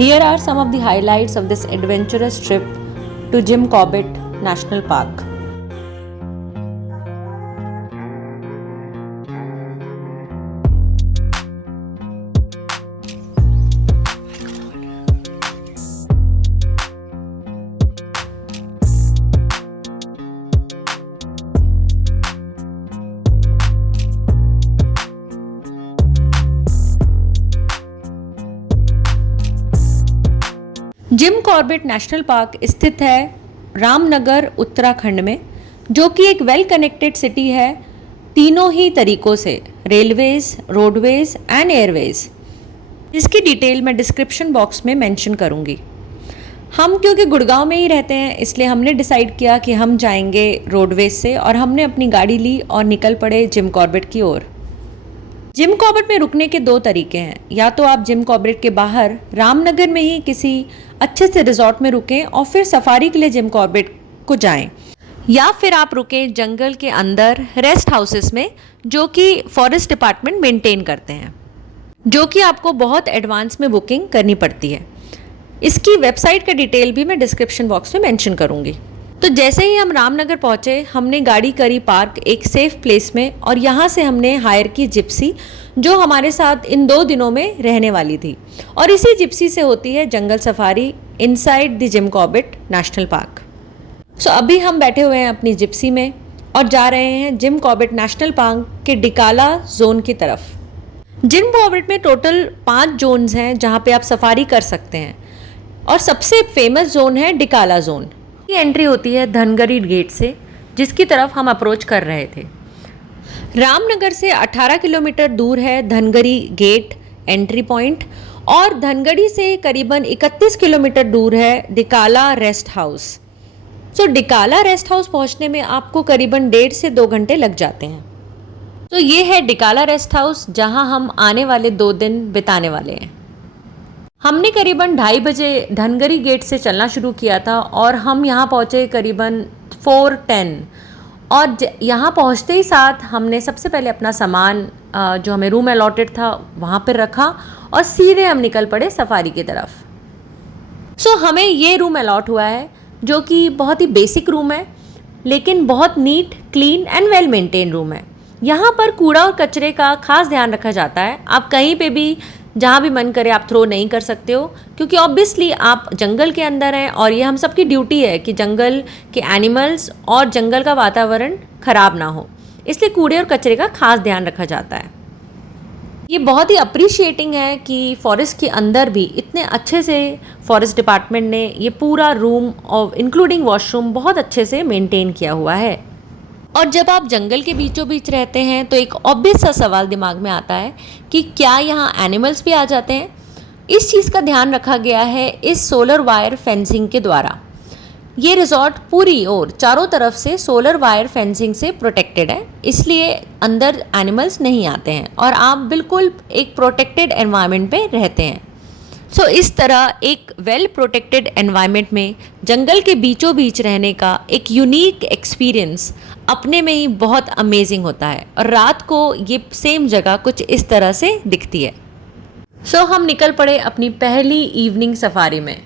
Here are some of the highlights of this adventurous trip to Jim Corbett National Park. Gym Corbett National park स्थित है रामनगर उत्तराखंड में, जो कि एक well connected CT है तीनों ही तरीकों से, रेलवेज, रोडवेज एंड एयरवेज, जिसकी डिटेल मैं डिस्क्रिप्शन बॉक्स में मेंशन करूंगी। हम क्योंकि गुड़गांव में ही रहते हैं, इसलिए हमने डिसाइड किया कि हम जाएंगे रोडवेज से, और हमने अपनी गाड़ी ली और निकल पड़े जिम कॉर्बेट की ओर। जिम कॉर्बेट में रुकने के दो तरीके हैं, या तो आप जिम कॉर्बेट के बाहर रामनगर में ही किसी अच्छे से रिजॉर्ट में रुकें और फिर सफारी के लिए जिम कॉर्बेट को जाएं, या फिर आप रुकें जंगल के अंदर रेस्ट हाउसेस में, जो कि फॉरेस्ट डिपार्टमेंट मेंटेन करते हैं, जो कि आपको बहुत एडवांस में बुकिंग करनी पड़ती है। इसकी वेबसाइट का डिटेल भी मैं डिस्क्रिप्शन बॉक्स में मेंशन करूंगी। तो जैसे ही हम रामनगर पहुंचे, हमने गाड़ी करी पार्क एक सेफ प्लेस में, और यहाँ से हमने हायर की जिप्सी, जो हमारे साथ इन 2 दिनों में रहने वाली थी, और इसी जिप्सी से होती है जंगल safari inside the Jim Corbett National Park. So अभी हम बैठे हुए हैं अपनी जिप्सी में और जा रहे हैं जिम कॉर्बेट नेशनल पार्क के डिकाला जोन की तरफ। जिम कॉर्बेट में टोटल 5 जोन्स हैं जहाँ पे आप सफारी कर सकते हैं, और सबसे फेमस जोन है डिकाला जोन। की एंट्री होती है धनगरी गेट से, जिसकी तरफ हम अप्रोच कर रहे थे। रामनगर से 18 किलोमीटर दूर है धनगरी गेट एंट्री पॉइंट, और धनगरी से करीबन 31 किलोमीटर दूर है डिकाला रेस्ट हाउस। सो डिकाला रेस्ट हाउस पहुंचने में आपको करीबन 1.5 से 2 घंटे लग जाते हैं। तो ये है डिकाला रेस्ट हाउस, जहां हम आने वाले 2 दिन बिताने वाले हैं। हमने करीबन 2:30 बजे धनगरी गेट से चलना शुरू किया था, और हम यहाँ पहुँचे करीबन 4:10, और यहाँ पहुँचते ही साथ हमने सबसे पहले अपना सामान जो हमें रूम अलॉटेड था वहाँ पर रखा, और सीधे हम निकल पड़े सफारी की तरफ। सो हमें ये रूम अलॉट हुआ है, जो कि बहुत ही बेसिक रूम है, लेकिन बहुत neat, clean and well maintain room है। यहाँ पर कूड़ा और कचरे का खास ध्यान रखा जाता है। आप कहीं पे भी जहाँ भी मन करे आप थ्रो नहीं कर सकते हो, क्योंकि ऑब्वियसली आप जंगल के अंदर हैं, और ये हम सबकी ड्यूटी है कि जंगल के एनिमल्स और जंगल का वातावरण खराब ना हो, इसलिए कूड़े और कचरे का खास ध्यान रखा जाता है। ये बहुत ही अप्रिशिएटिंग है कि फॉरेस्ट के अंदर भी इतने अच्छे से फॉरेस्ट डिपार्टमेंट ने ये पूरा रूम और इंक्लूडिंग वॉशरूम बहुत अच्छे से मेंटेन किया हुआ है। और जब आप जंगल के बीचों बीच रहते हैं, तो एक ऑब्वियस सा सवाल दिमाग में आता है कि क्या यहाँ एनिमल्स भी आ जाते हैं। इस चीज़ का ध्यान रखा गया है इस सोलर वायर फेंसिंग के द्वारा। ये रिजॉर्ट पूरी ओर चारों तरफ से सोलर वायर फेंसिंग से प्रोटेक्टेड है, इसलिए अंदर एनिमल्स नहीं आते हैं, और आप बिल्कुल एक प्रोटेक्टेड एनवायरनमेंट पे रहते हैं। सो इस तरह एक वेल प्रोटेक्टेड एनवायरनमेंट में जंगल के बीचों बीच रहने का एक यूनिक एक्सपीरियंस अपने में ही बहुत अमेजिंग होता है, और रात को ये सेम जगह कुछ इस तरह से दिखती है। सो हम निकल पड़े अपनी पहली इवनिंग सफारी में।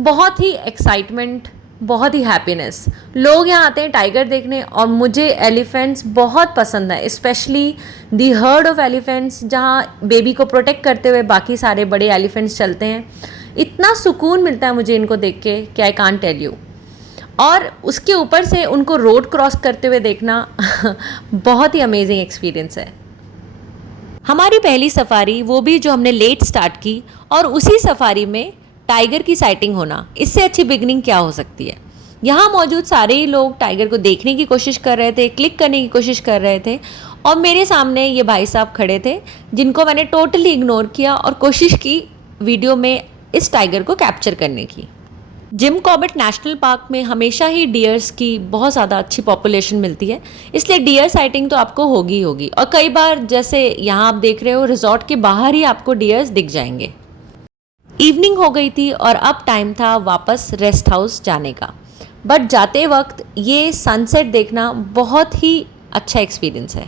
बहुत ही एक्साइटमेंट, बहुत ही हैप्पीनेस। लोग यहाँ आते हैं टाइगर देखने, और मुझे एलिफेंट्स बहुत पसंद है, specially the heard of elephants, जहाँ बेबी को प्रोटेक्ट करते हुए बाकी सारे बड़े एलिफेंट्स चलते हैं। इतना सुकून मिलता है मुझे इनको देख के कि आई कांट टेल यू। और उसके ऊपर से उनको रोड क्रॉस करते हुए देखना बहुत ही अमेजिंग एक्सपीरियंस है। हमारी पहली सफारी, वो भी जो हमने लेट स्टार्ट की, और उसी सफारी में टाइगर की साइटिंग होना, इससे अच्छी बिगनिंग क्या हो सकती है। यहाँ मौजूद सारे ही लोग टाइगर को देखने की कोशिश कर रहे थे, क्लिक करने की कोशिश कर रहे थे, और मेरे सामने ये भाई साहब खड़े थे, जिनको मैंने टोटली इग्नोर किया और कोशिश की वीडियो में इस टाइगर को कैप्चर करने की। जिम कॉर्बेट नेशनल पार्क में हमेशा ही डियर्स की बहुत ज़्यादा अच्छी पॉपुलेशन मिलती है, इसलिए डियर साइटिंग तो आपको होगी ही होगी, और कई बार जैसे यहाँ आप देख रहे हो रिजॉर्ट के बाहर ही आपको डियर्स दिख जाएंगे। इवनिंग हो गई थी और अब टाइम था वापस रेस्ट हाउस जाने का, बट जाते वक्त ये सनसेट देखना बहुत ही अच्छा एक्सपीरियंस है।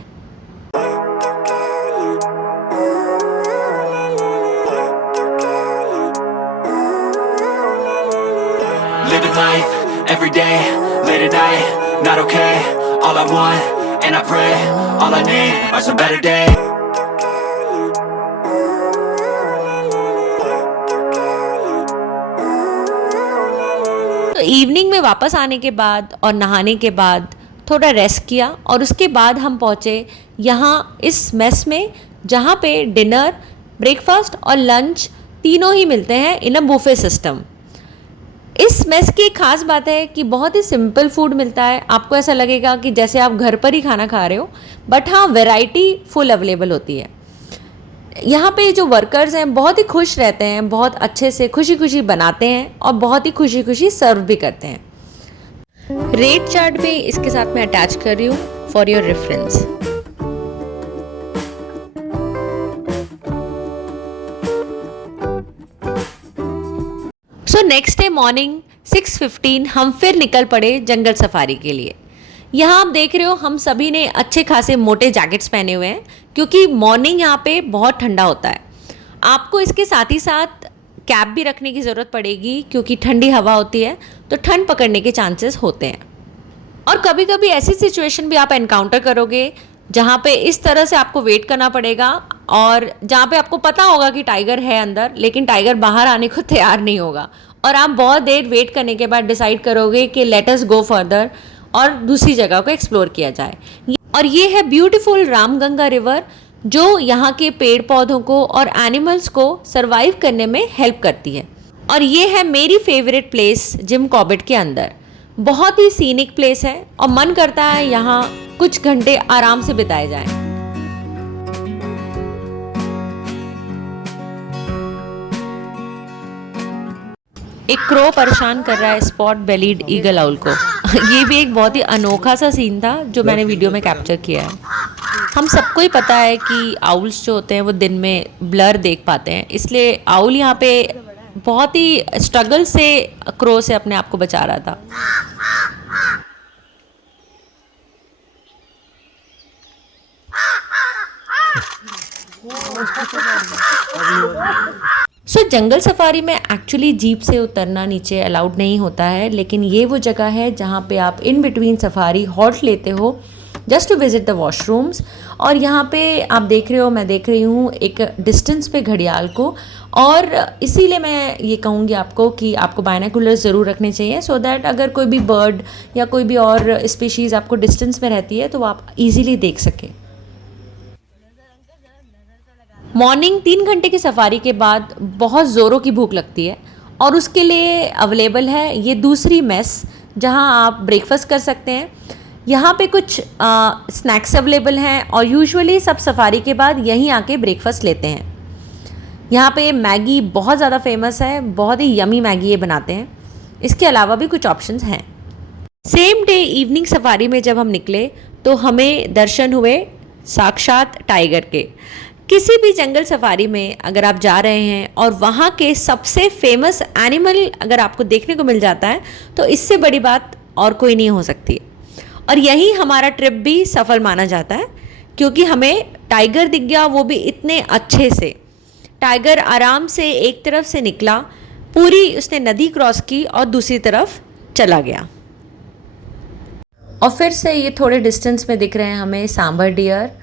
life, every day, late at night, not okay. All I want, and I pray, all I need are some better days. तो इवनिंग में वापस आने के बाद और नहाने के बाद थोड़ा रेस्ट किया और उसके बाद हम पहुँचे यहाँ इस मेस में, जहाँ पे डिनर, ब्रेकफास्ट और लंच तीनों ही मिलते हैं इन अ बुफे सिस्टम। इस मेस की एक ख़ास बात है कि बहुत ही सिंपल फूड मिलता है। आपको ऐसा लगेगा कि जैसे आप घर पर ही खाना खा रहे हो, बट हाँ, वैरायटी फुल अवेलेबल होती है। यहाँ पे जो वर्कर्स हैं बहुत ही खुश रहते हैं, बहुत अच्छे से खुशी खुशी बनाते हैं और बहुत ही खुशी खुशी सर्व भी करते हैं। रेट चार्ट भी इसके साथ में अटैच कर रही हूँ for your reference. So next day morning 6:15 हम फिर निकल पड़े जंगल सफारी के लिए। यहाँ आप देख रहे हो हम सभी ने अच्छे खासे मोटे जैकेट्स पहने हुए हैं क्योंकि मॉर्निंग यहाँ पे बहुत ठंडा होता है। आपको इसके साथ ही साथ कैप भी रखने की ज़रूरत पड़ेगी क्योंकि ठंडी हवा होती है तो ठंड पकड़ने के चांसेस होते हैं। और कभी कभी ऐसी सिचुएशन भी आप एनकाउंटर करोगे जहाँ पे इस तरह से आपको वेट करना पड़ेगा और जहाँ पे आपको पता होगा कि टाइगर है अंदर, लेकिन टाइगर बाहर आने को तैयार नहीं होगा और आप बहुत देर वेट करने के बाद डिसाइड करोगे कि लेट अस गो फर्दर और दूसरी जगह को एक्सप्लोर किया जाए। और ये है ब्यूटीफुल रामगंगा रिवर जो यहाँ के पेड़ पौधों को और एनिमल्स को सरवाइव करने में हेल्प करती है। और ये है मेरी फेवरेट प्लेस जिम कॉर्बेट के अंदर। बहुत ही सीनिक प्लेस है और मन करता है यहाँ कुछ घंटे आराम से बिताए जाएं। एक क्रो परेशान कर रहा है स्पॉट बेलीड ईगल आउल को। ये भी एक बहुत ही अनोखा सा सीन था जो मैंने वीडियो में कैप्चर किया है। हम सबको ही पता है कि आउल्स जो होते हैं वो दिन में ब्लर देख पाते हैं, इसलिए आउल यहाँ पे बहुत ही स्ट्रगल से क्रो से अपने आप को बचा रहा था। जंगल सफारी में एक्चुअली जीप से उतरना नीचे अलाउड नहीं होता है, लेकिन ये वो जगह है जहाँ पे आप इन बिटवीन सफारी हॉल्ट लेते हो just to visit the washrooms. और यहाँ पे आप देख रहे हो, मैं देख रही हूँ एक डिस्टेंस पे घड़ियाल को, और इसीलिए मैं ये कहूँगी आपको कि आपको बायनोकुलर्स ज़रूर रखने चाहिए सो दैट अगर कोई भी बर्ड या कोई भी और स्पीशीज़ आपको डिस्टेंस में रहती है तो आप ईजिली देख सकें। मॉर्निंग 3 घंटे की सफारी के बाद बहुत ज़ोरों की भूख लगती है और उसके लिए अवेलेबल है ये दूसरी मेस जहां आप ब्रेकफास्ट कर सकते हैं। यहाँ पे कुछ स्नैक्स अवेलेबल हैं और यूजुअली सब सफारी के बाद यहीं आके ब्रेकफास्ट लेते हैं। यहाँ पे मैगी बहुत ज़्यादा फेमस है, बहुत ही यमी मैगी ये बनाते हैं। इसके अलावा भी कुछ ऑप्शंस हैं। सेम डे इवनिंग सफारी में जब हम निकले तो हमें दर्शन हुए साक्षात टाइगर के। किसी भी जंगल सफारी में अगर आप जा रहे हैं और वहाँ के सबसे फेमस एनिमल अगर आपको देखने को मिल जाता है तो इससे बड़ी बात और कोई नहीं हो सकती। और यही हमारा ट्रिप भी सफल माना जाता है क्योंकि हमें टाइगर दिख गया, वो भी इतने अच्छे से। टाइगर आराम से एक तरफ से निकला, पूरी उसने नदी क्रॉस की और दूसरी तरफ चला गया। और फिर से ये थोड़े डिस्टेंस में दिख रहे हैं हमें सांबर डियर।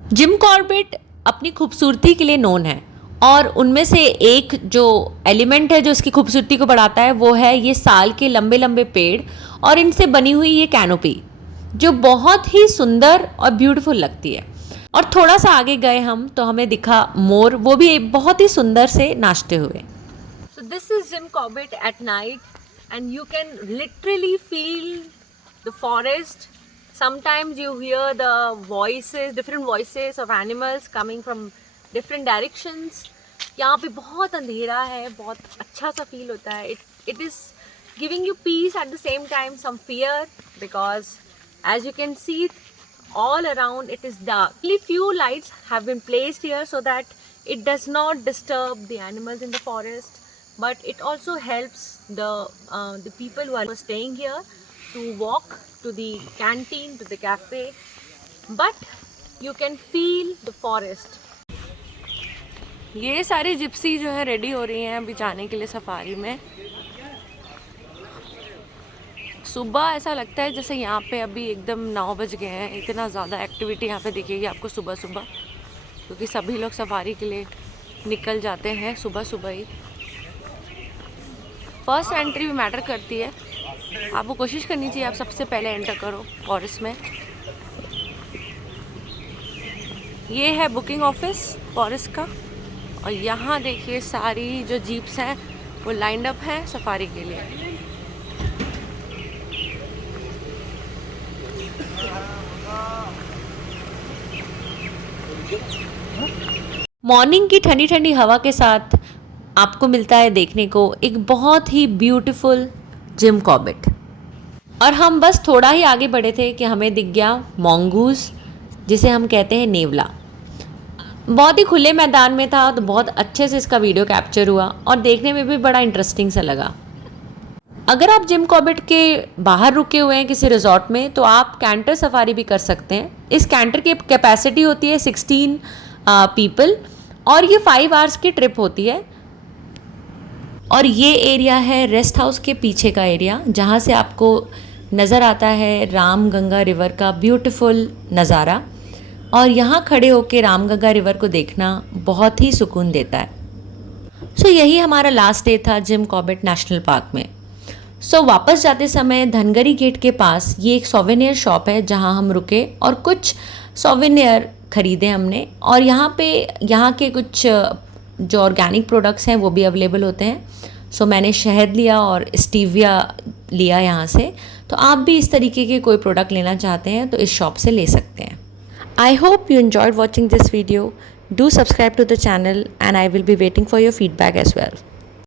जिम कॉर्बेट अपनी खूबसूरती के लिए नोन है और उनमें से एक जो एलिमेंट है जो इसकी खूबसूरती को बढ़ाता है वो है ये साल के लंबे लंबे पेड़ और इनसे बनी हुई ये कैनोपी जो बहुत ही सुंदर और ब्यूटीफुल लगती है। और थोड़ा सा आगे गए हम तो हमें दिखा मोर, वो भी बहुत ही सुंदर से नाचते हुए। So this is Jim Corbett at night and you can literally feel the forest. Sometimes you hear the voices, different voices of animals coming from different directions. यहाँ पे बहुत अंधेरा है, बहुत अच्छा सा फील होता है। It is giving you peace at the same time, some fear because as you can see all around it is dark. Only few lights have been placed here so that it does not disturb the animals in the forest, but it also helps the people who are staying here to walk to the canteen, to the cafe, but you can feel the forest. ये सारी Gypsy जो है ready हो रही हैं अभी जाने के लिए सफारी में। सुबह ऐसा लगता है जैसे यहाँ पे अभी एकदम 9 बज गए हैं। इतना ज़्यादा एक्टिविटी यहाँ पे दिखेगी आपको सुबह सुबह, क्योंकि सभी लोग सफारी के लिए निकल जाते हैं सुबह सुबह ही। फर्स्ट एंट्री भी मैटर करती है, आपको कोशिश करनी चाहिए आप सबसे पहले एंटर करो फॉरेस्ट में। ये है बुकिंग ऑफिस फॉरेस्ट का, और यहाँ देखिए सारी जो जीप्स हैं वो लाइंड अप हैं सफारी के लिए। मॉर्निंग की ठंडी ठंडी हवा के साथ आपको मिलता है देखने को एक बहुत ही ब्यूटीफुल जिम कॉर्बेट। और हम बस थोड़ा ही आगे बढ़े थे कि हमें दिख गया मॉन्गूस, जिसे हम कहते हैं नेवला। बहुत ही खुले मैदान में था तो बहुत अच्छे से इसका वीडियो कैप्चर हुआ और देखने में भी बड़ा इंटरेस्टिंग सा लगा। अगर आप जिम कॉर्बेट के बाहर रुके हुए हैं किसी रिजॉर्ट में तो आप कैंटर सफारी भी कर सकते हैं। इस कैंटर की कैपेसिटी होती है 16 पीपल और ये 5 आवर्स की ट्रिप होती है। और ये एरिया है रेस्ट हाउस के पीछे का एरिया, जहाँ से आपको नज़र आता है रामगंगा रिवर का ब्यूटीफुल नज़ारा। और यहाँ खड़े होकर रामगंगा रिवर को देखना बहुत ही सुकून देता है। सो यही हमारा लास्ट डे था जिम कॉर्बेट नेशनल पार्क में। सो वापस जाते समय धनगरी गेट के पास ये एक सोवेनियर शॉप है जहाँ हम रुके और कुछ सोवेनियर ख़रीदे हमने। और यहाँ के कुछ जो ऑर्गेनिक प्रोडक्ट्स हैं वो भी अवेलेबल होते हैं। सो मैंने शहद लिया और स्टीविया लिया यहाँ से। तो आप भी इस तरीके के कोई प्रोडक्ट लेना चाहते हैं तो इस शॉप से ले सकते हैं। I hope you enjoyed watching this video. Do subscribe to the channel and I will be waiting for your feedback as well.